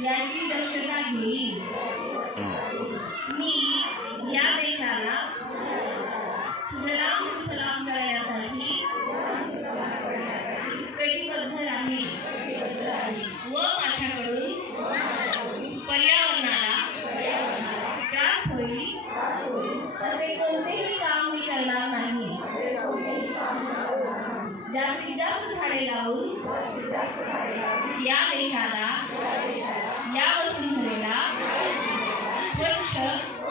याची दक्षता घेईल. मी या देशाला सुजलाम सुफलाम करण्यासाठी कटिबद्ध राहील व माझ्याकडून पर्यावरणाला त्रास होईल असे कोणतेही काम मी करणार नाही. जास्तीत जास्त झाडे लावून या देशाला, या वसुंधरेला स्वच्छ